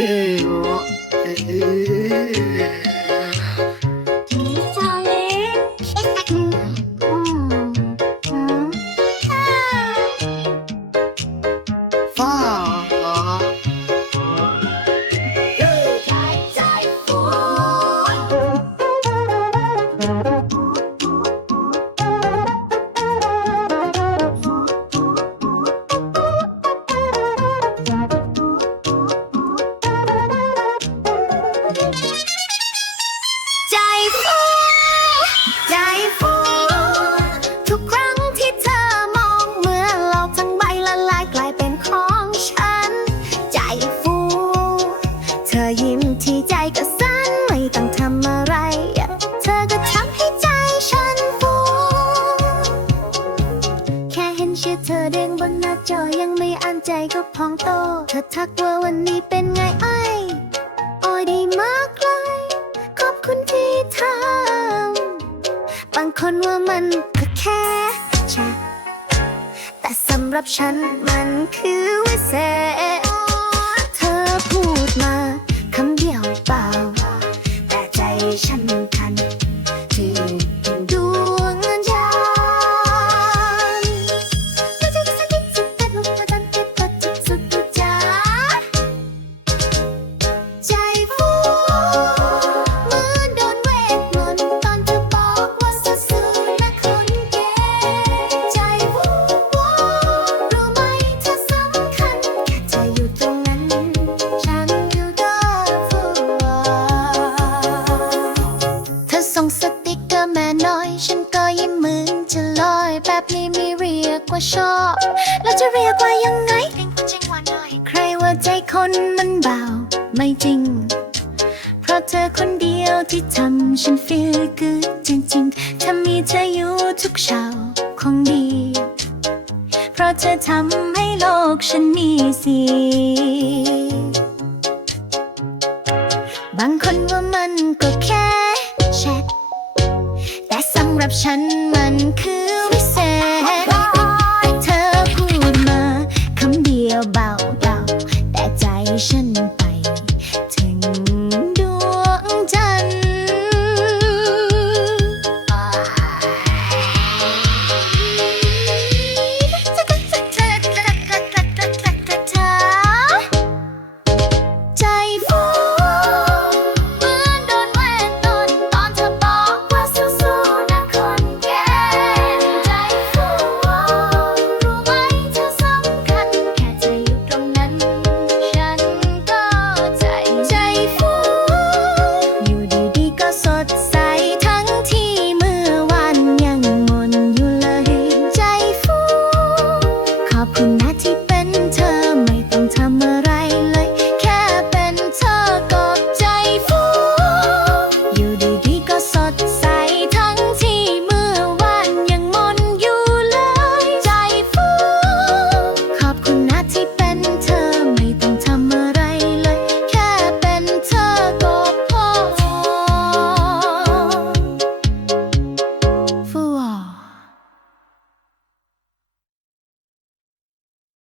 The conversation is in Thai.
ฟ้ อยิ้มที่ใจก็สั่นไม่ต้องทำอะไร เธอก็ทำให้ใจฉันฟูแค่เห็นชื่อเธอเด้งบนหน้าจอยังไม่อ่านใจก็พองโต เธอทักว่าวันนี้เป็นไงไอ้โอ้ยดีมากเลยขอบคุณที่ทำบางคนว่ามันก็แค่ชทแต่สำหรับฉันมันคือวิเศษ ยิ้มเหมือนจะลอยแบบนี้ไม่เรียกว่าชอบ แล้วจะเรียกว่ายังไงเพลงจริงว่าน่อยใครว่าใจคนมันเบาไม่จริง เพราะเธอคนเดียวที่ทำฉัน feel good จริงๆ ถ้ามีเธออยู่ทุกเช้าคงดี เพราะเธอทำให้โลกฉันมีสี รับฉันมันคือวิเศษ เธอพูดมาคำเดียวเบาๆแต่ใจฉัน